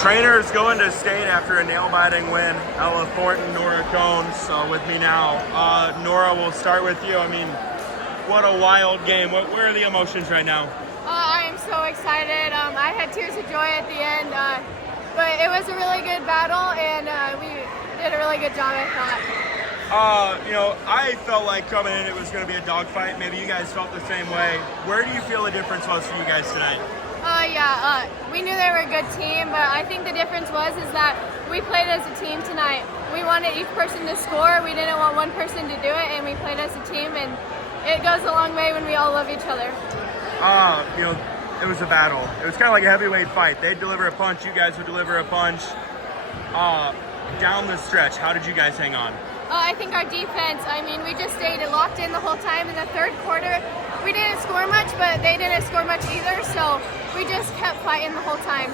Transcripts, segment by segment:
Treynor is going to state after a nail-biting win. Ella Thornton, Nora Combs with me now. Nora, we'll start with you. I mean, what a wild game. Where are the emotions right now? I am so excited. I had tears of joy at the end, but it was a really good battle, and we did a really good job, I thought. I felt like coming in it was going to be a dogfight. Maybe you guys felt the same way. Where do you feel the difference was for you guys tonight? We knew they were a good team, but I think the difference is that we played as a team tonight. We wanted each person to score. We didn't want one person to do it, and we played as a team, and it goes a long way when we all love each other. It was a battle. It was kind of like a heavyweight fight. They'd deliver a punch, you guys would deliver a punch. Down the stretch, how did you guys hang on? I think our defense, we just stayed locked in the whole time. In the third quarter, we didn't score much, but they didn't score much either, so we just kept fighting the whole time.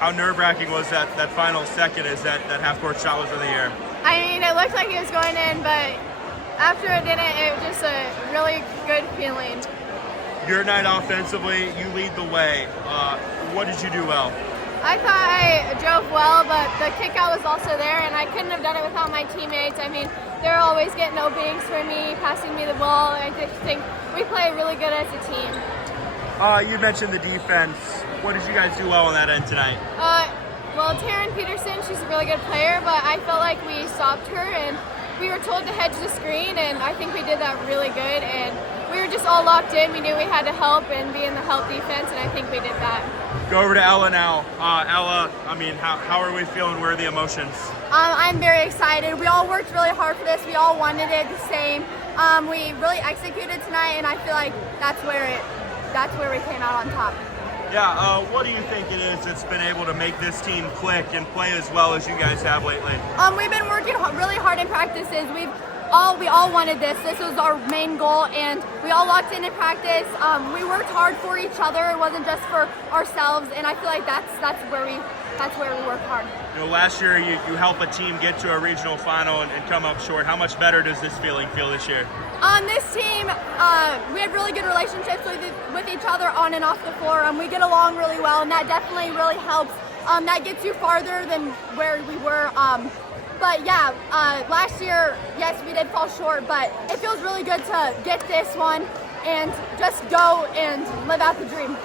How nerve-wracking was that final second as that half-court shot was in the air? It looked like it was going in, but after it didn't, it was just a really good feeling. Your night offensively, you lead the way. What did you do well? I thought I drove well, but the kick out was also there, and I couldn't have done it without my teammates. They're always getting openings for me, passing me the ball. I just think we play really good as a team. You mentioned the defense. What did you guys do well on that end tonight? Taryn Peterson, she's a really good player, but I felt like we stopped her, and we were told to hedge the screen, and I think we did that really good, and we were just all locked in. We knew we had to help and be in the help defense, and I think we did that. Go over to Ella now. Ella, how are we feeling? Where are the emotions? I'm very excited. We all worked really hard for this. We all wanted it the same. We really executed tonight, and I feel like that's where we came out on top. Yeah, what do you think it is that's been able to make this team click and play as well as you guys have lately? We've been working really hard in practices. We all wanted this. This was our main goal, and we all locked in practice. We worked hard for each other. It wasn't just for ourselves, and I feel like that's where we work hard. Last year you helped a team get to a regional final and come up short. How much better does this feeling feel this year? On this team, we had really good relationships with each other on and off the floor. We get along really well, and that definitely really helps. That gets you farther than where we were. Last year, yes, we did fall short, but it feels really good to get this one and just go and live out the dream.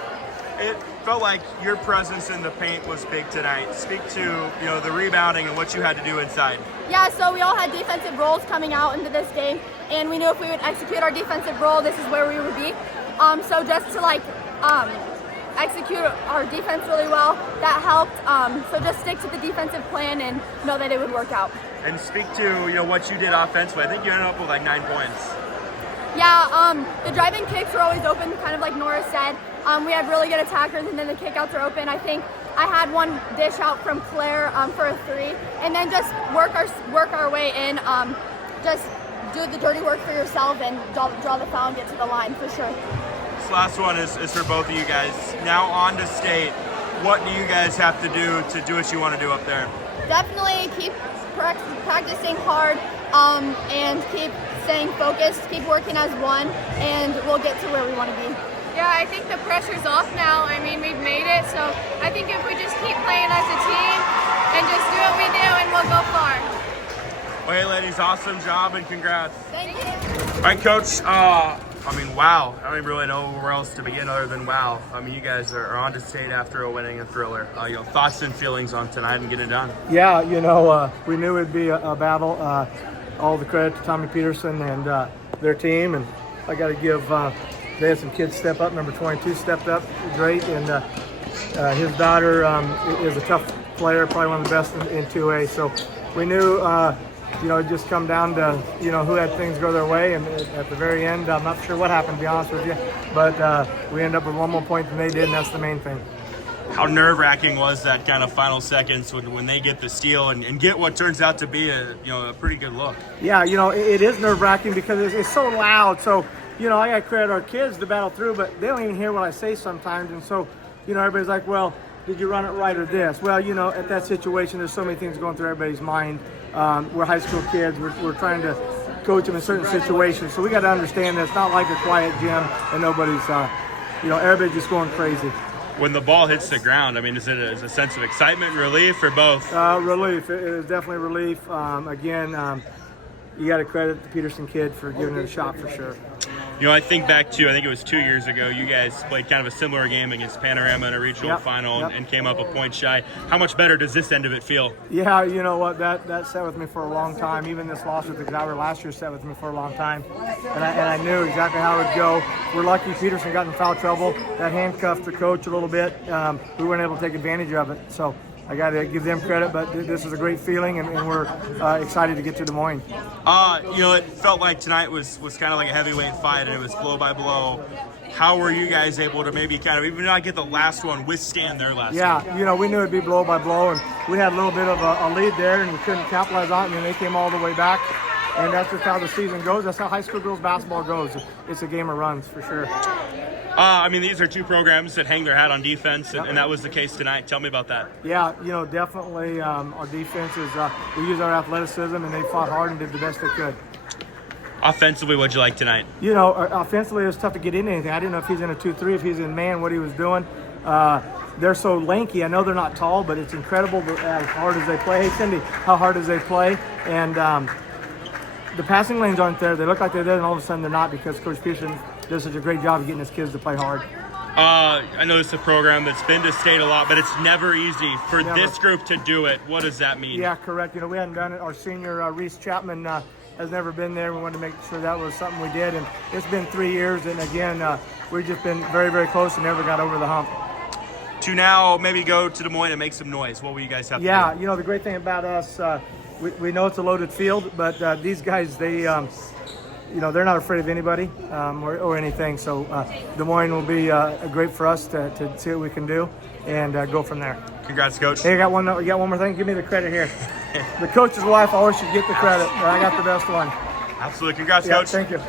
It felt like your presence in the paint was big tonight. Speak to the rebounding and what you had to do inside. Yeah, so we all had defensive roles coming out into this game, and we knew if we would execute our defensive role, this is where we would be. So just to execute our defense really well, that helped. So just stick to the defensive plan and know that it would work out. And speak to what you did offensively. I think you ended up with 9 points. Yeah, the driving kicks were always open, kind of like Nora said. We had really good attackers, and then the kickouts are open. I think I had one dish out from Claire for a 3, and then just work our way in. Just do the dirty work for yourself and draw the foul and get to the line for sure. This last one is for both of you guys. Now on to state. What do you guys have to do what you want to do up there? Definitely keep practicing hard and keep staying focused, keep working as one, and we'll get to where we want to be. Yeah, I think the pressure's off now. We've made it, so I think if we just keep playing as a team and just do what we do, and we'll go far. Well, hey, ladies, awesome job and congrats. Thank you. All right, Coach. Wow. I don't even really know where else to begin other than wow. You guys are on to state after a winning a thriller. Thoughts and feelings on tonight and getting it done. Yeah, we knew it'd be a battle. All the credit to Tommy Peterson and their team, and I got to give. They had some kids step up. Number 22 stepped up great, and his daughter is a tough player, probably one of the best in 2A. So we knew, it just come down to, who had things go their way. And at the very end, I'm not sure what happened, to be honest with you. But we ended up with one more point than they did, and that's the main thing. How nerve-wracking was that kind of final seconds when they get the steal and get what turns out to be a pretty good look? Yeah, it is nerve-wracking because it's so loud. So, I got to credit our kids to battle through, but they don't even hear what I say sometimes. And so, everybody's like, well, did you run it right or this? Well, at that situation, there's so many things going through everybody's mind. We're high school kids. We're trying to coach them in certain situations. So we got to understand that it's not like a quiet gym and nobody's, everybody's just going crazy. When the ball hits the ground, I mean, is it a sense of excitement, relief, or both? Relief. It is definitely relief. You got to credit the Peterson kid for giving it a shot for sure. You know, I think back to, I think it was 2 years ago, you guys played kind of a similar game against Panorama in a regional final and came up a point shy. How much better does this end of it feel? Yeah, you know what, that sat with me for a long time. Even this loss with Exira last year sat with me for a long time. And I knew exactly how it would go. We're lucky Peterson got in foul trouble. That handcuffed the coach a little bit. We weren't able to take advantage of it. So I got to give them credit, but this is a great feeling, and we're excited to get to Des Moines. You know, it felt like tonight was kind of like a heavyweight fight, and it was blow by blow. How were you guys able to maybe kind of, even not get the last one, withstand their last one? Yeah, you know, we knew it'd be blow by blow, and we had a little bit of a lead there, and we couldn't capitalize on it, and then they came all the way back. And that's just how the season goes. That's how high school girls basketball goes. It's a game of runs for sure. I mean, these are two programs that hang their hat on defense, and that was the case tonight. Tell me about that. Yeah, you know, definitely our defense is, we use our athleticism, and they fought hard and did the best they could. Offensively, what'd you like tonight? You know, offensively, it was tough to get into anything. I didn't know if he's in a 2-3, if he's in man, what he was doing. They're so lanky. I know they're not tall, but it's incredible as hard as they play. Hey, Cindy, how hard as they play. And the passing lanes aren't there. They look like they're there, and all of a sudden they're not because Coach Peterson does such a great job of getting his kids to play hard. I know it's a program that's been to state a lot, but it's never easy for this group to do it. What does that mean? Yeah, correct. You know, we hadn't done it. Our senior, Reese Chapman, has never been there. We wanted to make sure that was something we did, and it's been 3 years, and again, we've just been very, very close and never got over the hump. To now maybe go to Des Moines and make some noise. What will you guys have to do? Yeah, you know, the great thing about us, we know it's a loaded field, but these guys, they, you know, they're not afraid of anybody or anything. So Des Moines will be great for us to see what we can do and go from there. Congrats, Coach. Hey, you got one more thing? Give me the credit here. The coach's wife always should get the credit, but I got the best one. Absolutely. Congrats, Yeah, Coach. thank you.